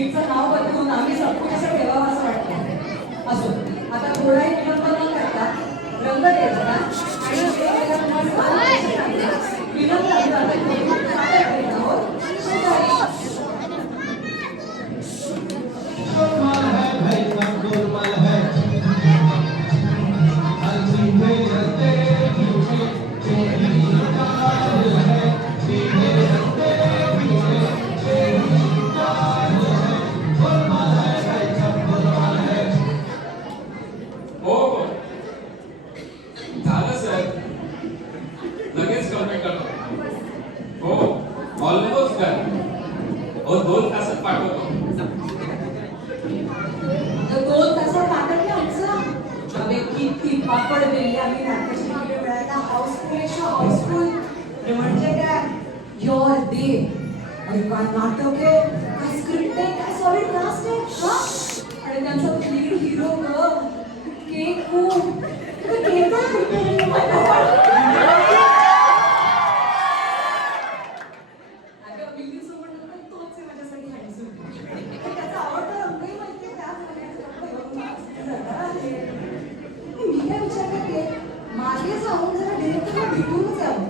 स्किटचं नाव बदलून आम्ही सबको कसं ठेवावं असं वाटतं. असो, आता थोडाही विलंब न करता रंग द्यायचा आणि विलंब पापड दिले आम्ही नाटकाची तिकीट मिळायला हाऊसफुल म्हणजे काय योर डे. अरे काय नाटक आहे, काय स्क्रिप्ट आहे, काय सॉलिड कास्ट आहे हा. आणि त्यांचा लीड हिरो ग केक खूप केक मागे जाऊन जरा डिरेक्टरला भेटूनच यावं.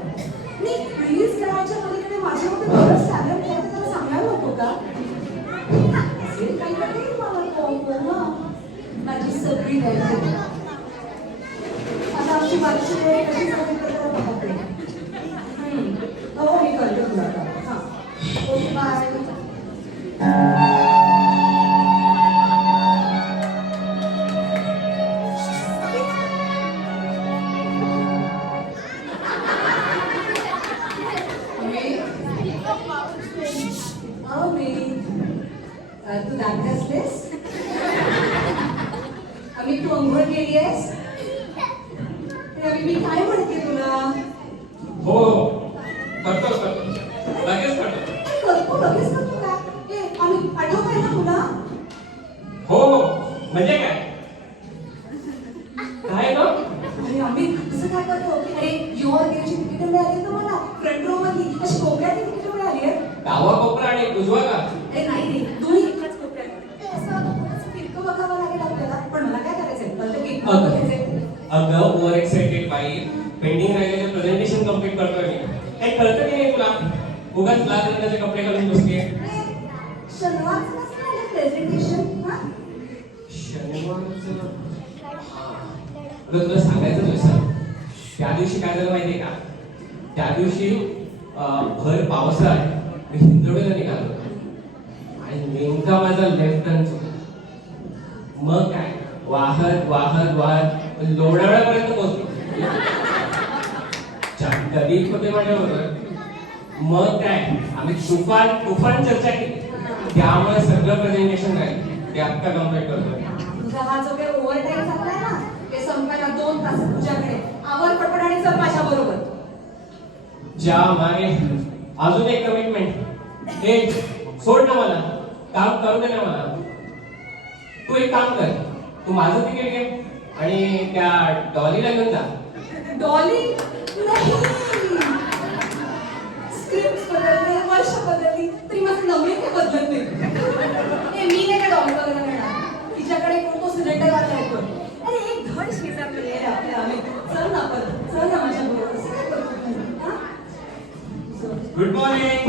मी रिलीज करायच्या पलीकडे माझ्यामध्ये बरंच टॅलेंट आहे, त्याला सांगायला नको का? असेल काही कधी मला कळतं ना माझी सगळी तयारी. आता आमची बाजूची वेळ कशी झाली तर त्याला पाहते. हो मी कळते तुला आता. हां ओके बाय. तू दात घासलेस? आम्ही तू अंघोळ केली आहेस? मी काय म्हणते तुला? हो करतो लगेच करतो काय? आम्ही आठवतोय ना तुला? हो म्हणजे काय ग? अरे आम्ही कसं काय करतो? अरे युअर गेटची तिकीट मिळाली तर मला फ्रंट रो मध्ये अशी कोपऱ्याची तिकीट मिळाली आहे. डावा कोपरा आणि उजवा का? अरे नाही दोन्ही एकाच कोपऱ्यात. असं फिरकं बघावं लागेल आपल्याला. पण मला काय करायचंय कळतं की अगं ओव्हर एक्साइटेड बाई. पेंडिंग राहिलेलं प्रेझेंटेशन कंप्लीट करतोय मी. काही कळतं की नाही तुला? उगाच लाल रंगाचे कपडे घालून बसलीये. शनिवारचं कसं राहिलं प्रेझेंटेशन? हा शनिवारचं तुला सांगायचं विसरलो. त्या दिवशी काय झालं माहितीये का? त्या दिवशी भर पावसाळ्यात मी हिंदोळीला निघालो आणि नेमका माझा लेफ्ट टर्न चुकला. मग काय वाहत लोणावळ्यापर्यंत पोहोचलो. कधी होते माझ्याबरोबर. मग काय आम्ही तुफान चर्चा केली. त्यामुळे सगळं प्रेझेंटेशन राहील ते आत्ता कम्प्लीट करतोय. तुझा हा जो काही ओव्हर टाइम झालाय ना ते संपायला 2 तास तुझ्याकडे. आवर पटपट आणि चल माझ्या बरोबर. ज्या मागे अजून एक कमिटमेंट. एक सोड ना मला, काम करू दे ना मला. तू एक काम कर, तू माझं तिकीट घे आणि त्या डॉलीला घेऊन जा. डॉली नाही. स्क्रिप्ट बदलले, वर्ष बदलली तरी माझं नवरे काही बदलत नाही. मी नाही का डॉली बघायला मिळणार. तिच्याकडे कोण तो सिलेंडर वाला येतो. अरे एक धड शेजारकडे रे आपल्या आम्ही. चल ना माझ्या बरोबर. Good morning.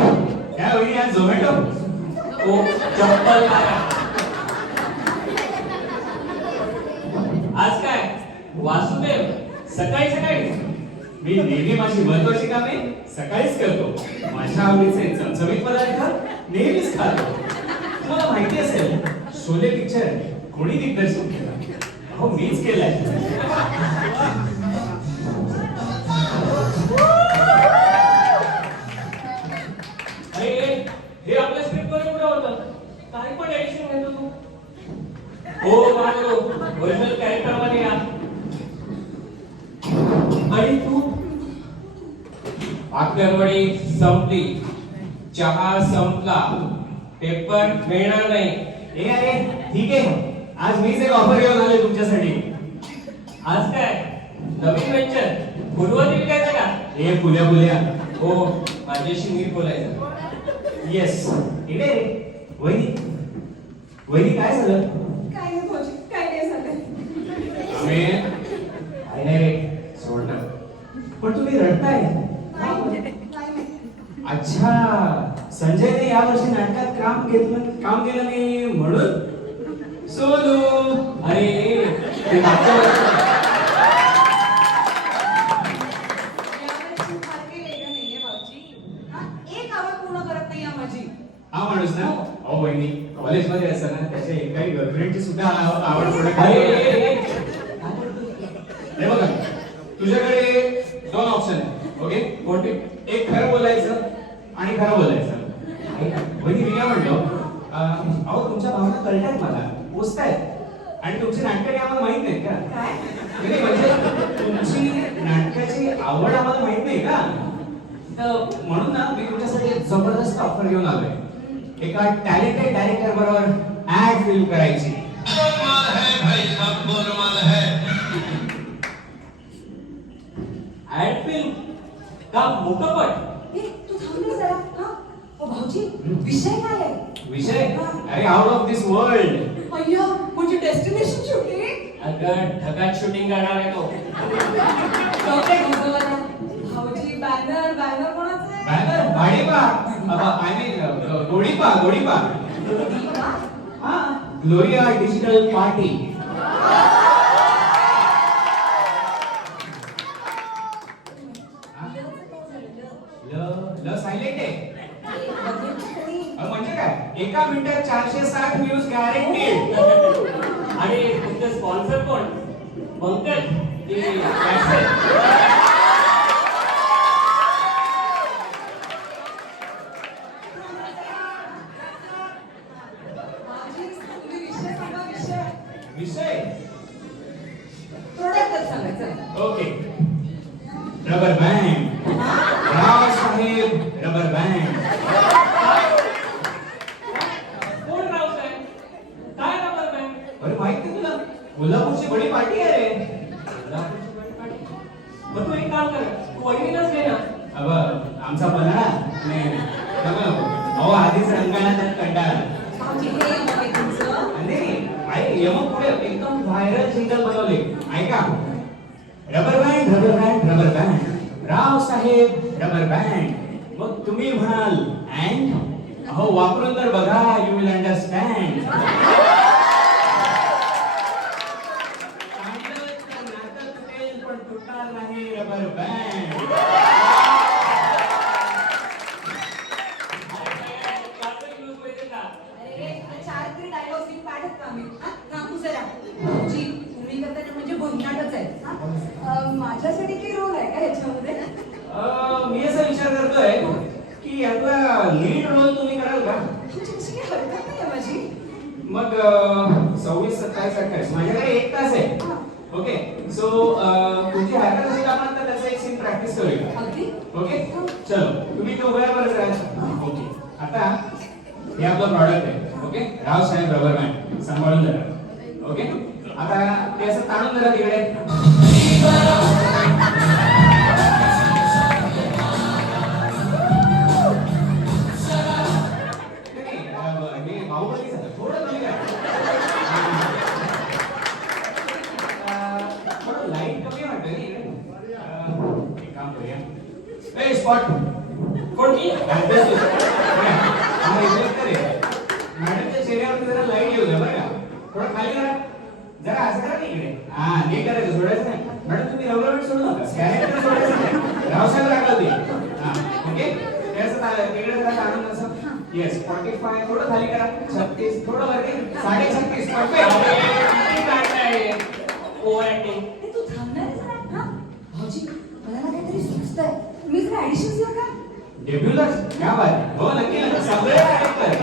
काय होईल आज झोमॅटो? ओ चप्पल आज काय वासुदेव सकाळी मी नेहमी माझी महत्वाची कामे सकाळीच करतो. माझ्या आवडीचे चमचमीत पदार्थ नेहमीच खातो. तुम्हाला माहिती असेल शोले पिक्चर कोणी दिग्दर्शित केला? हो मीच केलाय. हे आपल्या स्क्रिप्ट मध्ये कुठे होतं? काय पण ऍडिशन घेतो तू? हो मागलो ओरिजिनल कॅरेक्टर मध्ये या. आणि तू आकरवडी संपली, चहा संपला, पेपर मिळणार नाही. अरे ठीक आहे, आज मीच एक ऑफर घेऊन आलोय तुमच्यासाठी. आज काय नवीन वेंचर फुलवती विकायचं का? हे फुल्या हो माझ्याशी नीट बोलायचं. येस. इकडे रे वहिनी वहिनी काय झालं? काय नाही भाऊजी, काय नाही झालं. आम्ही काय नाही रे, सोड ना. पण तुम्ही रडताय. नाही. अच्छा, संजयने यावर्षी नाटकात काम केलं नाही म्हणून. सोनू, अरे ते मागच्या वर्षी यावर्षी फारके वेगळं नाहीये भाऊजी. हा, एक आवड पूर्ण करत नाही आहे माझी. हा माणूस ना. अहो वहिनी, कॉलेजमध्ये असताना त्याच्या एकाही गर्लफ्रेंडची सुद्धा आवड पूर्ण अरे केली. हे बघा, तुझ्याकडे दोन ऑप्शन आहेत. ओके, कोणते? एक खरं बोलायचं आणि खरं बोलायचं. वहिनी मी काय म्हणतो, अहो तुमच्या भावना कळतायत मला, पोचतायत आणि तुमची नाटकं काही आम्हाला माहित नाहीत का? काय? नाही म्हणजे तुमची नाटकाची आवड आम्हाला माहित नाही का? तर म्हणून ना मी तुमच्यासाठी एक जबरदस्त ऑफर घेऊन आलोय. एका टॅलेंटेड डायरेक्टर बरोबर ऍड फिल्म करायची. ऍड फिल्म का मोठं पण? ए, तू थांब रे जरा. हा? ओ भाऊजी, विषय काय आहे? विषय अरे आउट ऑफ दिस वर्ल्ड. अय्या, म्हणजे डेस्टिनेशन शूटिंग? अगं ढगात शूटिंग करणार आहे तो. भाऊजी, बॅनर कोणाचं आहे? Banner Bhadipa, I mean Godipa. हा, ग्लोरिया डिजिटल पार्टी. ल सायलेंट आहे. म्हणजे काय, एका मिनिटात 460 व्ह्यूज गॅरंटेड. आणि तुमचे स्पॉन्सर कोण? पंकज की कॅसेट? भाऊजी, तुम्ही विषय सांगा, विषय. विषय प्रोडक्टच सांगायचं. Okay. Rubber band. Rao Saheb rubber band. कोण रावसाहेब? काय रबर बँड? अरे माहित नाही तुला, कोल्हापूरची बडी पार्टी आहे रे. कोल्हापूरची बडी पार्टी. मग तू एक काम कर, तू वहिनीलाच घे ना. अब आमचा पन्हाळा नाही नको. अहो आधीच रंगाला त्यात कंटाळा. भाऊजी, हे बघा तुमचं. आणि यमक पुढे एकदम व्हायरल सिंगल बनवले. ऐका, rubber band Rao Saheb rubber band. मग तुम्ही म्हणाल अँड, अहो वापरून तर बघा, यू विल अंडरस्टँड. नाटक तुटेल पण तुटणार नाही रबर बँड. अरे, चार तरी डायलॉग सीन काढत का मी? हा? थांबू जरा. भाऊजी, तुम्ही करताय ना म्हणजे भन्नाटच आहे. हा? माझ्यासाठी काही रोल आहे का याच्यामध्ये? मी असा विचार करतोय की यातला लीड रोल तुम्ही कराल का? तुमची कशी काही हरकत नाही आहे माझी. मग 26, 27, 28 माझ्याकडे 1 तास आहे. हा. ओके, सो तुमची हरकत असेल आपण तर त्याचा एक सीन प्रॅक्टिस करूया. अगदी. ओके, चलो तुम्ही तो बरोबरच राहा. ओके, आता हे आपलं प्रॉडक्ट आहे. ओके, राव साहेब रबर बँड सांभाळून जरा. ओके, आता ते असं ताणून जरा तिकडे. हे बाहुबली झालं, थोडं कमी करा. थोडं लाईट कमी वाटतं ना इकडे. एक काम करूया. ए स्पॉट कोणती? मॅडमच्या चेहऱ्यावरती जरा लाईट येऊ द्या बरं का. थोडं खाली करा, जरा असं करा ना इकडे. हा, हे करायचं, सोडायचं नाही. मॅडम तुम्ही रबर बँड सोडू नका, कॅरेक्टर सोडायचं नाही. रावसाहेब राखला ते. हा, ओके, ते असं तिकडे जरा ताणून असं. येस, 45 थोडं खाली करा. 36 थोडं वरती. 36.5 ओव्हर ऍक्टिंग. ए, तू थांबणार आहे जरा? हा? भाऊजी, मला ना काहीतरी सुचतंय. तुम्ही जरा ऍडिशन दिलं का? डेब्यूला क्या बात आहे. हो नक्की नक्की, सगळे ऐकताय.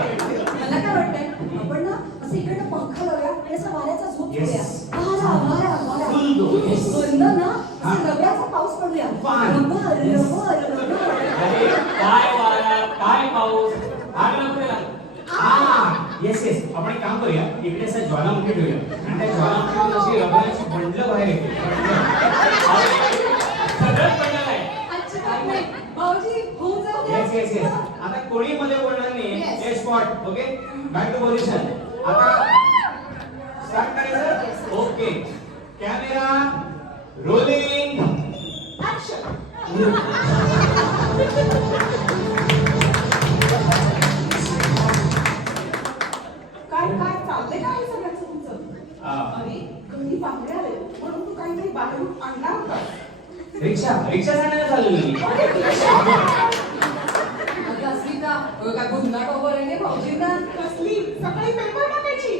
मला काय वाटतंय, आपण ना असं इकडनं पंखा लावूया आणि असं वाऱ्याचा झोप Yes. घेऊया. वारा. Full dose. Yes. वरनं ना असं रब्याचा पाऊस पडूया. Fun. रबर. अरे काय वारा, काय पाऊस, आग नको त्याला. येस आपण एक काम करूया, इकडे असं ज्वालामुखी ठेवूया आणि त्या ज्वालामुखीतून अशी रबराची बंडलं बाहेर येते. सगळंच पडलं काय? अच्छा, काय नाही. भाऊजी, होऊन जाऊ द्या. येस आता कोणी मध्ये बोलणार नाही. Yes. A spot, okay, back to position. Start करायचं ओके कॅमेरा रोलिंग काय काय चाललंय काय सगळ्याचं तुमचं? अरे घरी पाहुणे आले म्हणून तू काहीतरी बाहेरून आणणार होता. रिक्षा रिक्षा सांगायला चाललेलो मी अस्मिता काय गुन्हा टोबर आहे भाऊजींना कसली सकाळी पेपर टाकायची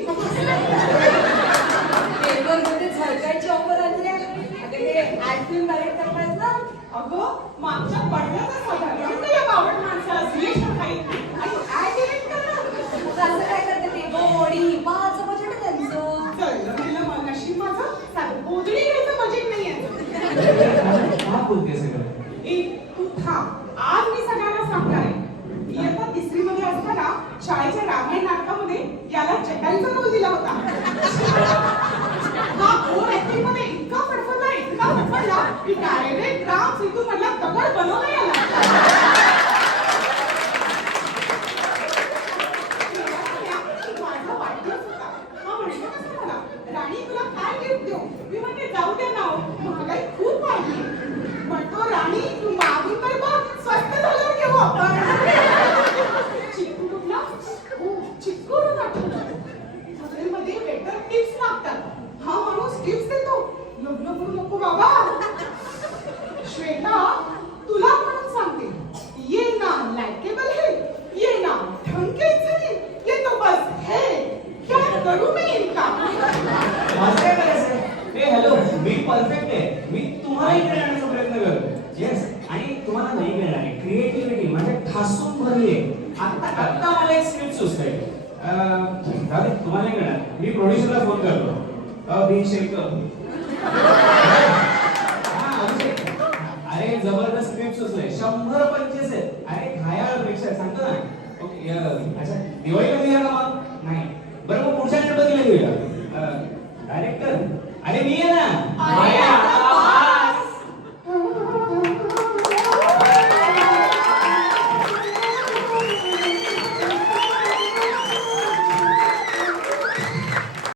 पेपर मध्ये झळकायची ऑफर आली आहे. आता हे ऍड फिल्म डायरेक्ट करतायत ना. अगं मागच्या पडल्याचा साधारण या बावट माणसाला सिलेक्ट खाईल आणि ऍड डिरेक्ट करणार. असं काय करते ते गोडी माझं बजेट त्यांचं चल मग नशीब माझं साधं गोधडी घ्यायचं बजेट नाही आहे. काय बोलते सगळं तू थांब आज मी सगळ्यांना सांगणार आहे. इयत्ता 3री मध्ये असताना शाळेच्या रामायण नाटकामध्ये याला चटाईचा रोल दिला होता. हा ओव्हर ऍक्टिंग मध्ये इतका फडफडला की डायरेक्ट राम सेतू मधला दगड बनवला याला. माझा वाढदिवस होता. हा म्हणतो कसं मला राणी तुला काय गिफ्ट देऊ? मी म्हणते जाऊ दे ना महागाई खूप वाढली. म्हणतो राणी तू मागून तर बघ स्वस्त झाल्यावर घेऊ आपण. चिक्कू कुठला? चिक्कूवरून आठवलं. हॉटेलमध्ये वेटर टिप्स मागतात. हा माणूस टिप्स देतो. लग्न करू नको बाबा. श्वेता तुला म्हणून सांगते ये ना लाइकेबल है ये ना ढंग के इंसान ये तो बस है क्या करूं मैं इनका. माझं काय करायचं हे हॅलो मी परफेक्ट आहे मी तुम्हाला इकडे आणण्याचा प्रयत्न करतो येस आणि तुम्हाला नाही मिळणार आहे क्रिएटिव्हिटी माझ्या ठासून भरली आहे आता मला एक स्क्रिप्ट सुचतंय दादा तुम्हाला नाही मिळणार मी प्रोड्युसरला फोन करतो बिग शेकर अरे जबरदस्त स्क्रिप्ट सुचलंय 125 आहेत अरे घायाळ पेक्षा सांगतो ना ओके अच्छा दिवाळीला घेऊया का मग नाही बरं मग पुढच्या गणपतीला घेऊया डायरेक्टर अरे मी आहे ना